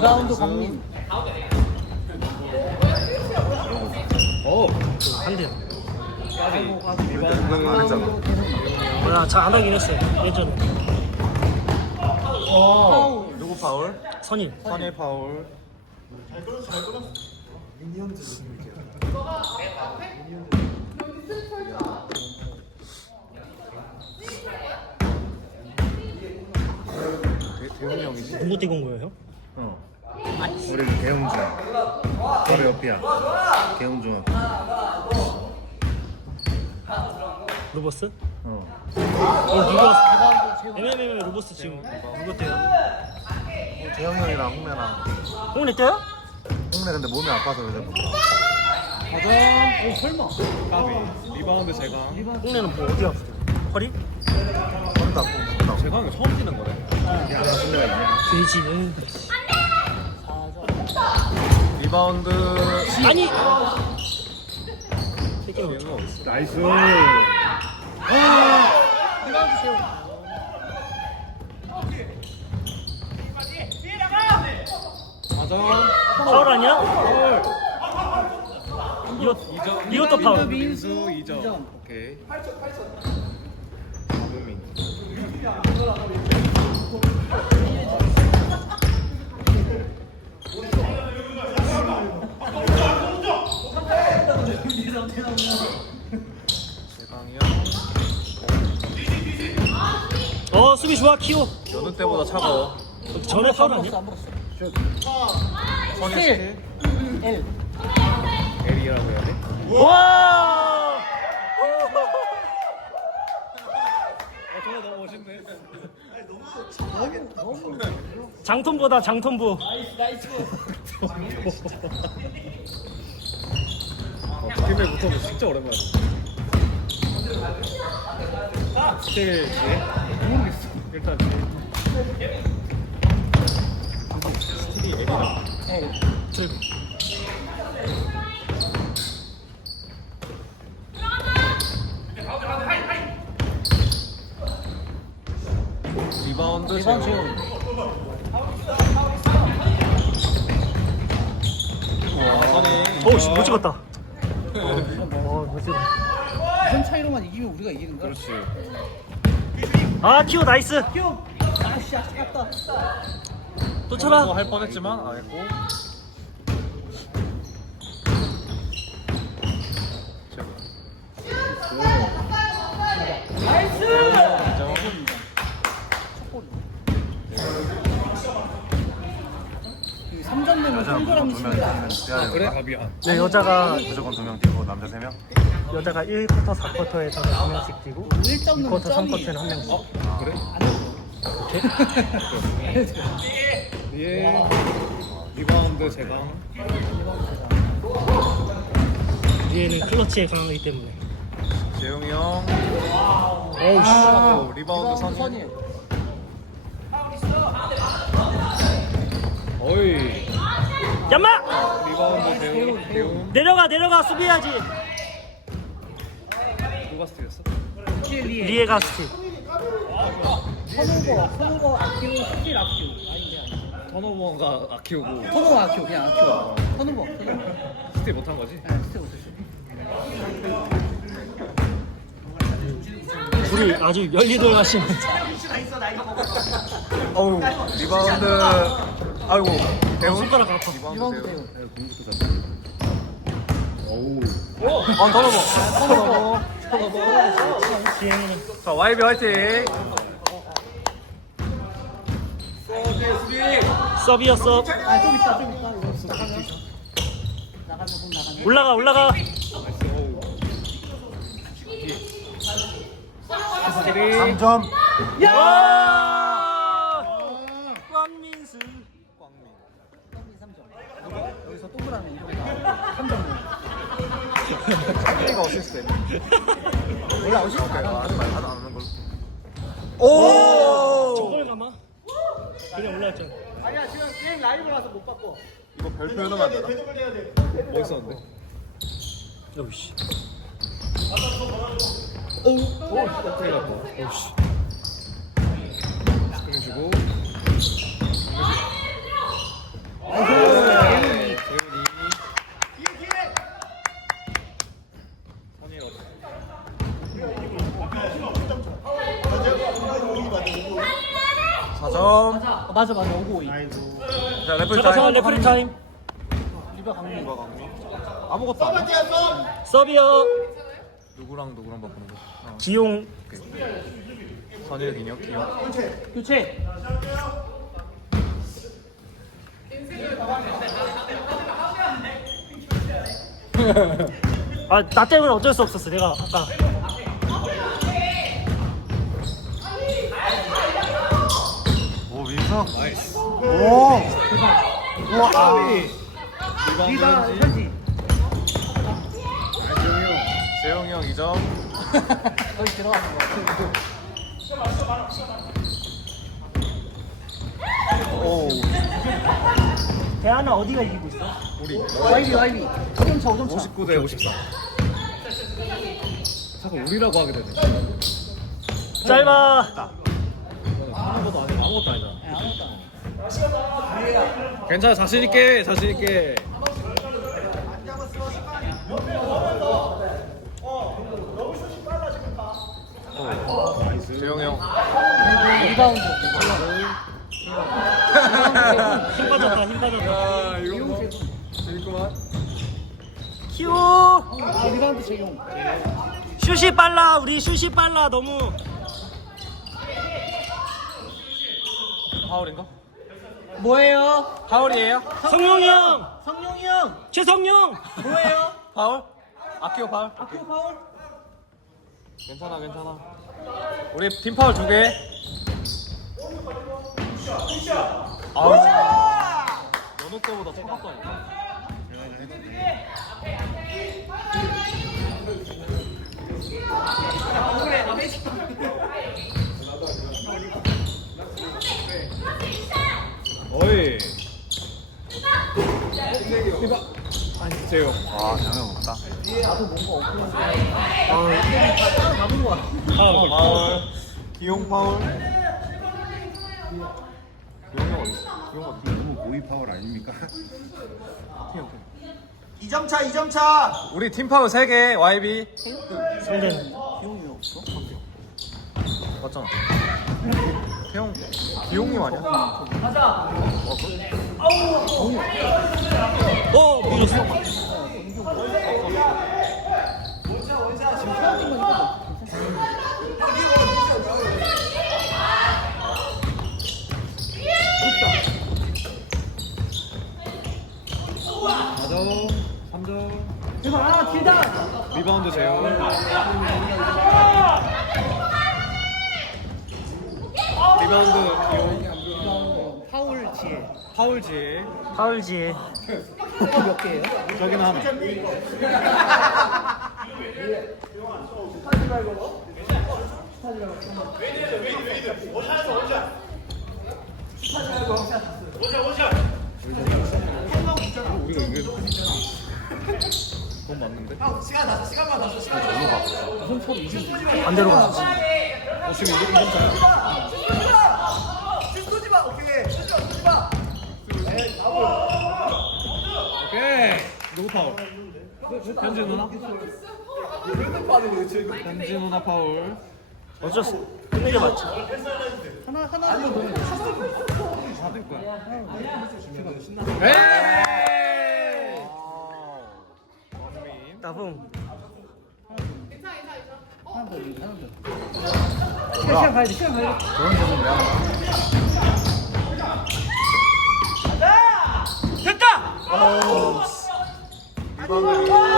리바운드 강민. 오 한대. 까비 운동 안 했잖아. 나잘안 하긴 했어요. 예전에. 파울. 누구 파울? 선임. 선의 파울. 대- 대웅이 형이지? 누구 뛰고 온 거예요? 어. 우리 대웅중. 바로 옆이야. 대웅중. 로버스? 어. 어 누가? MMM 로버스 지금 누구 뛰어요? 재영 형이랑 홍래랑. 홍래 뛰어요? 홍래 근데 몸이 아파서 요새 못. 가자. 오 설마. 까비 리바운드 제강. 홍래는 뭐 어디 아프대요? 허리? 허리도 아프고 몸도 아프고. 제강이 처음 뛰는 거네 돼지. 에휴. 사자. 리바운드. 아니. 나이스. 리바운드 최고. 가자 파울 아니야? 이거 이점 이것도 파울. 민수 민수 2점 이점. 오케이 박은민. 재강이 형. 어 수비 좋아 키오. 여느 때보다 차가워. 전에 파울 아니야? 안 먹었어. 선의 스틸. L. L이라고 해야 돼? 와. 어 저거 너무 멋있네 너무 장톤보다 장톤부. 어, 팀에 붙어면 진짜 오랜만이야 스틸 뒤에? 모르겠어 일단 L이라 L. 드리블. 리바운드. 최고. 와, 선의. 어우씨 못 찍었다. 무슨 차이로만 이기면 우리가 이기는 거야? 그렇지 아 키오 나이스. 형. 아씨 아깝다. 또 저거 쳐라. 할 뻔했지만 안 했고. 나이스. 인정. 그 3점 내면 여자 손가락 무조건 치는 두명 뛰어야 그래? 되는 답이야 네 여자가 무조건 두 명 뛰고 남자 세 명? 여자가 1쿼터 4쿼터에서 한 명씩 뛰고 1점 넣으면 2쿼터 점이 3쿼터는 한 명씩. 어? 그래? 안 해도 뒤에 리바운드 제강 위에는 클러치에 강하기 때문에. 재웅이 형. 어우씨. 오, 리바운드 선이. 선이. 어이 대웅 내려가 내려가 수비해야지. 누가 스틸했어? 리에. 리에가 스틸. 턴오버, 턴오버 아키오, 스틸 아키오. 턴오버가 아키우고 턴오버 아키오, 그냥 아키오. 턴오버, 턴오버. 스틸 못한 거지? 네, 스틸 못했어. 둘이 아주 열리돌 가시는. 어우, 리바운드. 아이고, 대웅. 손가락 아파. 잡 어우 어, 더 넘어. 턴오버. 비행은 자, YB 화이팅. 서비였어. 아, 좀 있다, 좀 있다. 이거 나가면. 나가면 공 나가면. 올라가 올라가. 스틸이 3점. 야! 상대가 어시스트 했네. 원래 안 아, 하는 하지 마, 하지 않는 걸로. 오! 저걸 감아? 그냥 올라왔잖아. 아니야, 지금 게임 라이브라서 못 바꿔. 이거 별표 안 되나? 멋있었는데? 어우씨. 오! 스틸 갔다 어우씨. 스크린 주고 점. 어, 맞아 맞아 552 자, 레플 타임. 레프리 타임. 리바 강민 아무것도 안 해. 서비어. 누구랑 누구랑 바꾸는 거? 어. 기용. 선일 기념 기념. 교체 아, 나 때문에 어쩔 수 없었어. 내가 아까. 오 민서. 나이스. 오. 우와. 리바 리바운드 현지 재영이 형 2점. 거의 들어가는 거 같아 오. 대안은 어디가 이기고 있어? 우리 와이비 와이비 5점 차 5점 차 59 대 54. 자꾸 우리라고 하게 되네. 짧아. 아무것도 아니고 아무것도 아니다. 네, 아무것도 안 해. 괜찮아 자신 있게 자신 있게. 재영이 형. 리바운드 힘 빠졌다. 힘 빠졌다. 아 이거 재밌구만. 키우. 아, 리바운드 제공 슛이 빨라. 우리 슛이 빨라. 너무. 파울인가? 뭐예요? 파울이에요? 성용이 형. 성룡이 형 최성용. 뭐예요? 파울? 아키오 파울? 아큐 파울? 괜찮아 괜찮아. 우리 팀 파울 두 개. 아우. 연호 때보다 똑같다니까. 어이. 리바. 아니 재용. 아 장면 없다. 아 같아 아, 파울. 기용 파울. 기용이 어디? 기용 어디? 너무 고위 파울 아닙니까? 2점 차, 2점 차. 우리 팀 파울 3개 YB. 상대는. 기용이 없어? 맞잖아. 태용 기용님 아니야? 어, 밀었어. 가죠. 3점. 대박 아 길다 리바운드 재용. 리바운드 기용. 파울 지혜 파울지. 파울지. 몇 개예요? 저기는 하나. 우리가 이게 돈 맞는데? 반대로 가야지. 어, 지금 이거 괜찮아 누구 파울? 현진 누나? 현진 누나 파울. 어쩔 수 끝내게 맞죠 하나 하나 아니요 너는 받을 거야. 에이! 따봉. 시간 가야 돼 시간 가야 돼. 그런 거는 왜 하는 거야? 됐다! 오. Come on, come on.